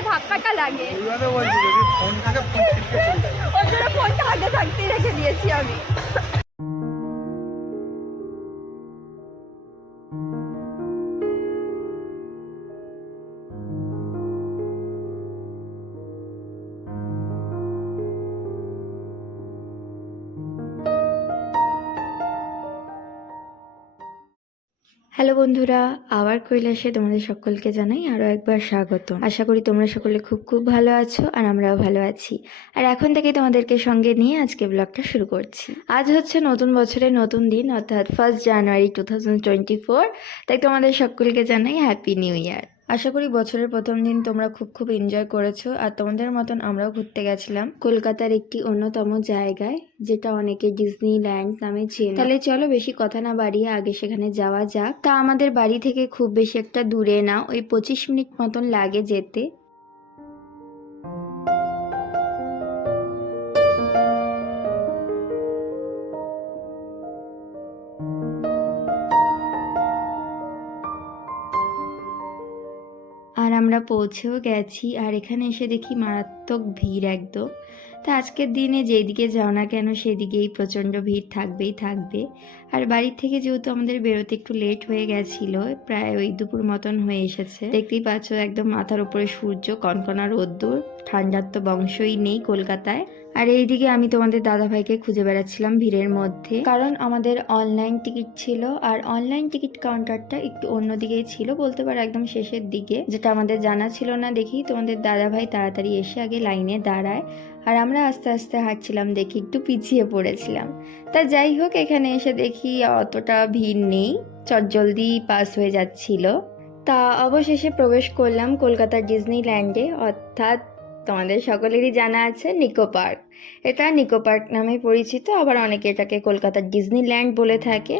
আগে ধাক্কাটা লাগে। ওই জন্য ফোনটা আগে থাকতেই রেখে দিয়েছি আমি। হ্যালো বন্ধুরা, আবার কৈলাসে তোমাদের সকলকে জানাই আরও একবার স্বাগত আশা করি তোমরা সকলে খুব খুব ভালো আছো আর আমরাও ভালো আছি। আর এখন থেকে তোমাদেরকে সঙ্গে নিয়ে আজকে ব্লগটা শুরু করছি। আজ হচ্ছে নতুন বছরের নতুন দিন, অর্থাৎ first January two thousand twenty four তাই তোমাদের সকলকে জানাই হ্যাপি নিউ ইয়ার আশা করি বছরের প্রথম দিন তোমরা খুব খুব এনজয় করেছ আর তোমাদের মতন আমরাও ঘুরতে গেছিলাম। কলকাতার একটি অন্যতম জায়গায়, যেটা অনেকে ডিজনিল্যান্ড নামে চেনে। তাহলে চলো বেশি কথা না বাড়িয়ে আগে সেখানে যাওয়া যাক। তা আমাদের বাড়ি থেকে খুব বেশি একটা দূরে না, ওই পঁচিশ মিনিট মতন লাগে যেতে। আর আমরা পৌঁছেও গেছি আর এখানে এসে দেখি মারাত্মক ভিড় একদম। তা আজকের দিনে যেদিকে যাও না কেন সেদিকেই প্রচণ্ড ভিড় থাকবেই থাকবে। আর বাড়ির থেকে যেহেতু আমাদের বেরোতে একটু লেট হয়ে গেছিল, প্রায় ওই দুপুর মতন হয়ে এসেছে। দেখতেই পাচ্ছ একদম মাথার উপরে সূর্য, কনকনা রোদ্দুর, ঠান্ডার তো বংশই নেই কলকাতায়। আর এইদিকে আমি তোমাদের দাদাভাইকে খুঁজে বেড়াচ্ছিলাম ভিড়ের মধ্যে। কারণ আমাদের অনলাইন টিকিট ছিল, আর অনলাইন টিকিট কাউন্টারটা একটু অন্যদিকেই ছিল, বলতে পারো একদম শেষের দিকে। যেটা আমাদের জানা ছিল না, দেখি তোমাদের দাদাভাই তাড়াতাড়ি এসে আগে লাইনে দাঁড়ায় আর আমরা আস্তে আস্তে হাঁটছিলাম, দেখি একটু পিছিয়ে পড়েছিলাম। তা যাই হোক, এখানে এসে দেখি অতটা ভিড় নেই, চটজলদি পাস হয়ে যাচ্ছিল। তা অবশেষে প্রবেশ করলাম কলকাতার ডিজনিল্যান্ডে, অর্থাৎ তোমাদের সকলেরই জানা আছে নিকো পার্ক। এটা নিকো পার্ক নামে পরিচিত, আবার অনেকে এটাকে কলকাতার ডিজনিল্যান্ড বলে থাকে।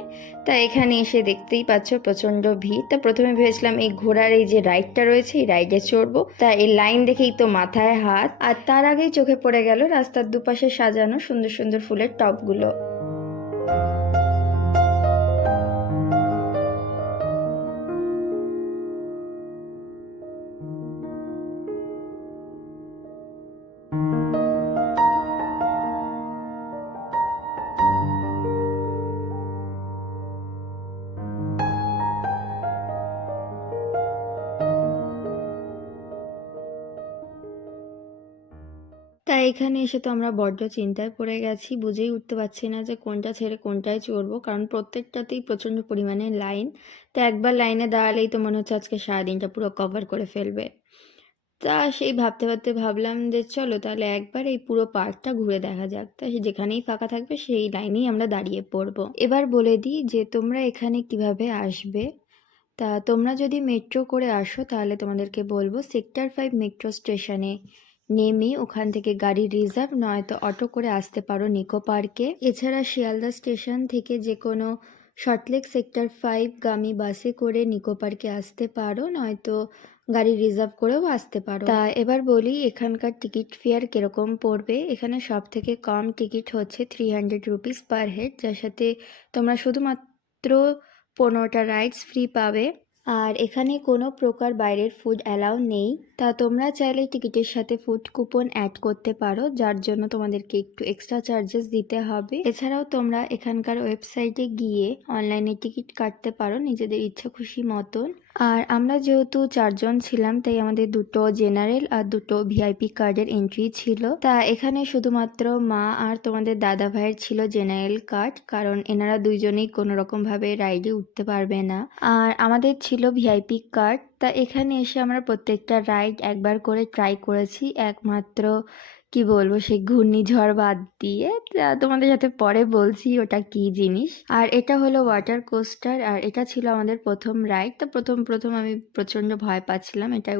তা এখানে এসে দেখতেই পাচ্ছ প্রচণ্ড ভিড়। তা প্রথমে ভেবেছিলাম এই ঘোড়ার এই যে রাইডটা রয়েছে, এই রাইডে চড়বো। তা এই লাইন দেখেই তো মাথায় হাত। আর তার আগেই চোখে পড়ে গেল রাস্তার দুপাশে সাজানো সুন্দর সুন্দর ফুলের টপগুলো। এখানে এসে তো আমরা বড্ড চিন্তায় পড়ে গেছি, বুঝেই উঠতে পারছি না যে কোনটা ছেড়ে কোনটায় চড়বো, কারণ প্রত্যেকটাতেই প্রচণ্ড পরিমাণে লাইন তো একবার লাইনে দাঁড়ালেই তো মনে হচ্ছে আজকে সারাদিনটা পুরো কভার করে ফেলবে। তা সেই ভাবতে ভাবতে ভাবলাম যে চলো তাহলে একবার এই পুরো পার্কটা ঘুরে দেখা যাক। তা যেখানেই ফাঁকা থাকবে সেই লাইনেই আমরা দাঁড়িয়ে পড়ব। এবার বলে দিই যে তোমরা এখানে কীভাবে আসবে? তা তোমরা যদি মেট্রো করে আসো তাহলে তোমাদেরকে বলব সেক্টর ফাইভ মেট্রো স্টেশনে নেমে ওখান থেকে গাড়ি রিজার্ভ, নয়তো অটো করে আসতে পারো নিকো পার্কে। এছাড়া শিয়ালদা স্টেশন থেকে যে কোনো শর্টলেক সেক্টর ফাইভ গামী বাসে করে নিকো পার্কে আসতে পারো, নয়তো গাড়ি রিজার্ভ করেও আসতে পারো। তা এবার বলি, এখানকার টিকিট ফেয়ার কীরকম পড়বে? এখানে সব থেকে কম টিকিট হচ্ছে three hundred rupees per head যার সাথে তোমরা শুধুমাত্র পনেরোটা রাইডস ফ্রি পাবে। আর এখানে কোনো প্রকার বাইরের ফুড অ্যালাউ নেই। তা তোমরা চাইলে টিকিটের সাথে ফুড কুপন অ্যাড করতে পারো, যার জন্য তোমাদেরকে একটু এক্সট্রা চার্জেস দিতে হবে। এছাড়াও তোমরা এখানকার ওয়েবসাইটে গিয়ে অনলাইনে টিকিট কাটতে পারো নিজেদের ইচ্ছা খুশি মতন। আর আমরা যেহেতু চারজন ছিলাম, তাই আমাদের দুটো জেনারেল আর দুটো ভিআইপি কার্ডের এন্ট্রি ছিল। তা এখানে শুধুমাত্র মা আর তোমাদের দাদা ভাইয়ের ছিল জেনারেল কার্ড, কারণ এনারা দুইজনেই কোনো রকমভাবে রাইডে উঠতে পারবে না। আর আমাদের ছিল ভিআইপি কার্ড, তা এখানে এসে আমরা প্রত্যেকটা রাইড একবার করে ট্রাই করেছি। একমাত্র কি বলব, সেই ঘূর্ণিঝড় বাদ দিয়ে তোমাদের সাথে পরে বলছি ওটা কি জিনিস। আর এটা হলো ওয়াটার কোস্টার আর এটা ছিল আমাদের প্রথম রাইড তো প্রথম প্রথম আমি প্রচণ্ড ভয় পাচ্ছিলাম, এটাই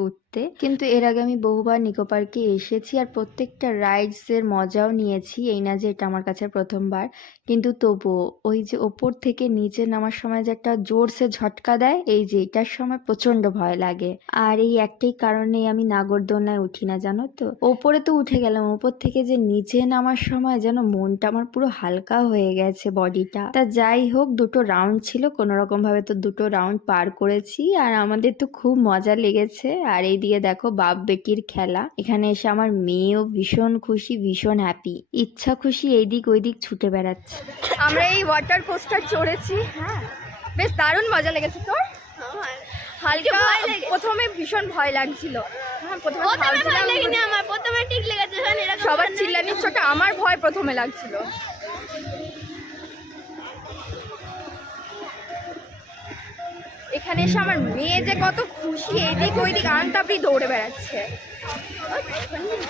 কিন্তু এর আগে আমি বহুবার নিকো পার্কে এসেছি আর প্রত্যেকটা রাইডসের মজাও নিয়েছি। এই না যে এটা আমার কাছে প্রথমবার। কিন্তু তবুও ওই যে ওপর থেকে নিচে নামার সময় যে একটা জোরসে ঝটকা দেয়, এই যে এটার সময় প্রচণ্ড ভয় লাগে। আর এই একটাই কারণেই আমি নাগরদোলনায় উঠি না, জানো তো? ওপরে তো উঠে গেলাম, ওপর থেকে যে নিচে নামার সময় যেন মনটা আমার পুরো হালকা হয়ে গেছে বডিটা। তা যাই হোক, দুটো রাউন্ড ছিল কোনো রকম ভাবে তো দুটো রাউন্ড পার করেছি। আর আমাদের তো খুব মজা লেগেছে। আর এই এদিকে দেখো বাপ বেটির খেলা। এখানে এসে আমার মেয়েও ভীষণ খুশি ভীষণ হ্যাপি ইচ্ছা খুশি এইদিক ওইদিক ছুটে বেড়াচ্ছে। আমরা এই ওয়াটার কোস্টার চড়েছি হ্যাঁ। বেশ দারুণ মজা লেগেছে তোর। হালকা প্রথমে ভীষণ ভয় লাগছিল। হ্যাঁ, প্রথমে ভাবছিলাম- আমার প্রথমে ঠিক লেগেছে শোন এরকম সবার চিল্লানির চোটে আমার ভয় প্রথমে লাগছিল। এখানে এসে আমার মেয়ে যে কত খুশি এদিক ওইদিক আনতাপড়ি দৌড়ে বেড়াচ্ছে।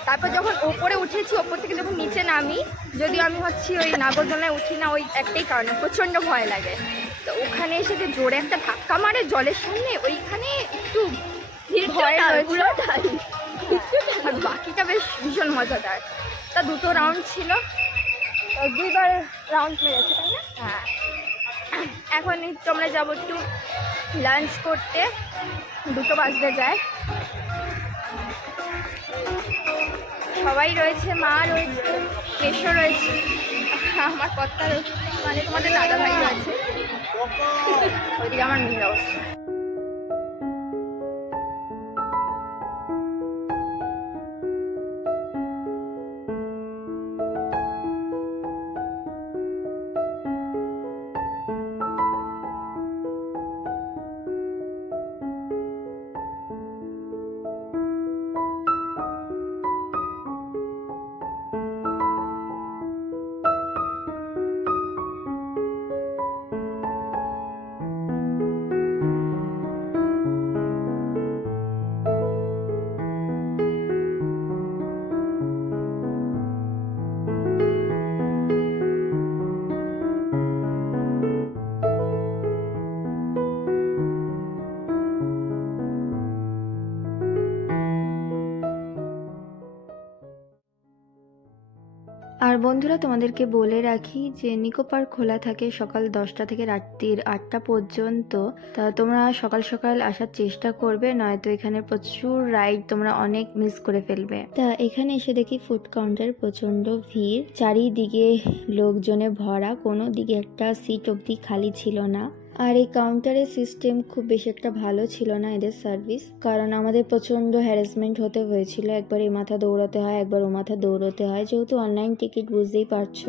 তারপর যখন ওপরে উঠেছি ওপর থেকে যখন নিচে নামি যদিও আমি হচ্ছি ওই নাগরদোলায় উঠি না ওই একটাই কারণে প্রচণ্ড ভয় লাগে। তো ওখানে এসে যে জোরে একটা ধাক্কা মারে জলের সামনে ওইখানে একটু ভয়। আর বাকিটা বেশ ভীষণ মজাদার। তা দুটো রাউন্ড ছিল। দুইবার রাউন্ড মেরেছে তাই না? হ্যাঁ। এখন এই তোমরা যাব একটু লাঞ্চ করতে। দুটো বাজতে যায়। সবাই রয়েছে মা রয়েছে কেশো রয়েছে আমার কর্তা রয়েছে মানে তোমাদের দাদা ভাই রয়েছে ওইদিকে আমার মেয়ের অবস্থা। বন্ধুরা, তোমাদেরকে বলে রাখি যে নিকো পার্ক খোলা থাকে সকাল দশটা থেকে রাত্রির আটটা পর্যন্ত। তা তোমরা সকাল সকাল আসার চেষ্টা করবে, নয়তো এখানে প্রচুর রাইড তোমরা অনেক মিস করে ফেলবে। তা এখানে এসে দেখি ফুড কাউন্টার প্রচণ্ড ভিড়। চারিদিকে লোকজনে ভরা, কোনো দিকে একটা সিট অবধি খালি ছিল না। আর এই কাউন্টারের সিস্টেম খুব বেশি একটা ভালো ছিল না এদের সার্ভিস কারণ আমাদের প্রচণ্ড হ্যারাসমেন্ট হতে হয়েছিল। একবার এ মাথা দৌড়াতে হয়, একবার ও মাথা দৌড়াতে হয়। যেহেতু অনলাইন টিকিট বুঝতেই পারছ।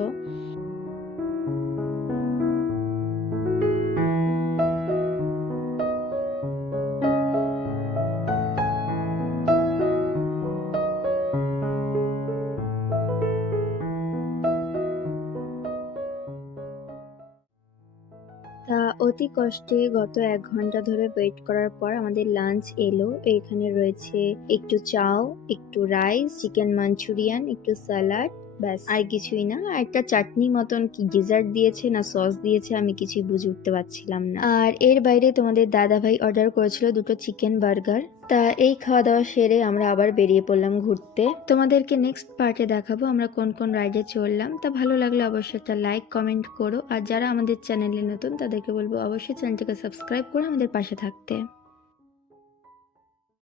অতি কষ্টে গত এক ঘণ্টা ধরে ওয়েট করার পর আমাদের লাঞ্চ এলো। এখানে রয়েছে একটু চাও, একটু রাইস চিকেন মাঞ্চুরিয়ান একটু স্যালাড ব্যাস। আর কিছুই না একটা চাটনি মতন কি ডেজার্ট দিয়েছে না সস দিয়েছে আমি কিছুই বুঝে উঠতে পারছিলাম না। আর এর বাইরে তোমাদের দাদা ভাই অর্ডার করেছিল দুটো চিকেন বার্গার তা এই খাওয়া দাওয়া সেরে আমরা আবার বেরিয়ে পড়লাম ঘুরতে। তোমাদেরকে নেক্সট পার্টে দেখাবো আমরা কোন কোন রাইডে চললাম তা ভালো লাগলে অবশ্যই একটা লাইক কমেন্ট করো। আর যারা আমাদের চ্যানেলে নতুন, তাদেরকে বলব অবশ্যই চ্যানেলটাকে সাবস্ক্রাইব করে আমাদের পাশে থাকতে।